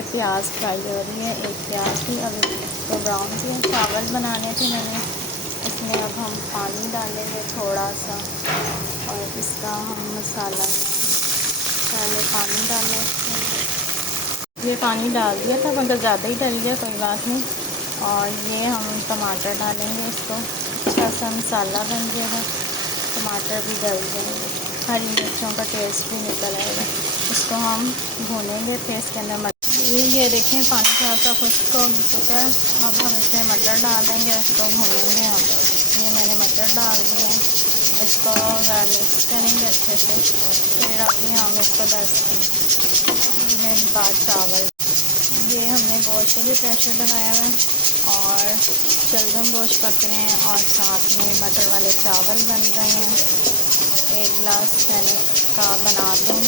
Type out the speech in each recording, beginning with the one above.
ये प्याज फ्राई हो रही है, एक प्याज थी अभी तो ब्राउन सी है। चावल बनाने थे मैंने, इसमें अब हम पानी डालेंगे थोड़ा सा और इसका हम मसाला पहले पानी डालना है। ये पानी डाल दिया था मगर ज़्यादा ही डल गया, कोई बात नहीं। और ये हम टमाटर डालेंगे, इसको अच्छा सा मसाला बन जाएगा, टमाटर भी डल जाएंगे, हरी मिर्चों का टेस्ट भी निकल आएगा। इसको हम भूनेंगे, फिर इसके अंदर ये देखें पानी थोड़ा सा खुश्क हो चुका है। अब हम इसमें मटर डाल देंगे, इसको भूनेंगे हम। ये मैंने मटर डाल दिए हैं, इसको मिक्स करेंगे अच्छे से। फिर अभी हम इसको 10 मिनट बाद चावल, ये हमने गोश्त से भी प्रेशर लगाया हुआ है और शलजम गोश्त पक रहे हैं और साथ में मटर वाले चावल बन रहे हैं। एक गिलास मैंने का बना दूँ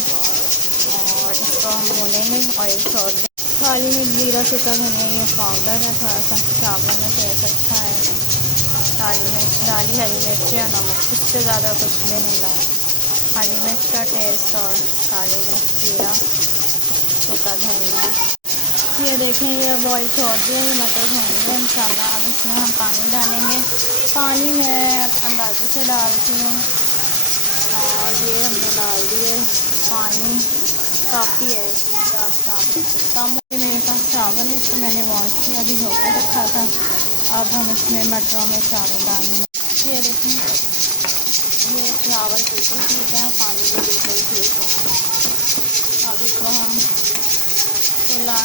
और इसको हम भूनेंगे ऑयल छोड़ दें। काली मिर्च, जीरा, सूखा धनिया ये पाउडर है, थोड़ा सा चावल में टेस्ट अच्छा आएगा। काली मिर्च डाली, हरी मिर्च या नमक, इससे ज़्यादा कुछ भी नहीं डाला। हरी मिर्च का टेस्ट और काली मिर्च, जीरा, सूखा धनिया। ये देखें ये बॉयल छोड़ दिया, ये मटर भूनेंगे इंशाल्लाह। अब इसमें हम पानी डालेंगे। पानी मैं अंदाजे से डालती हूँ और ये हमने डाल दिए पानी, काफ़ी है चावल कम। मेरे पास चावल है तो मैंने वॉश किया, अभी धोकर रखा था। अब हम इसमें मटरों में चावल डालेंगे। ये देखें ये चावल बिल्कुल ठीक है, पानी भी बिल्कुल ठीक है। अब इसको हम फुला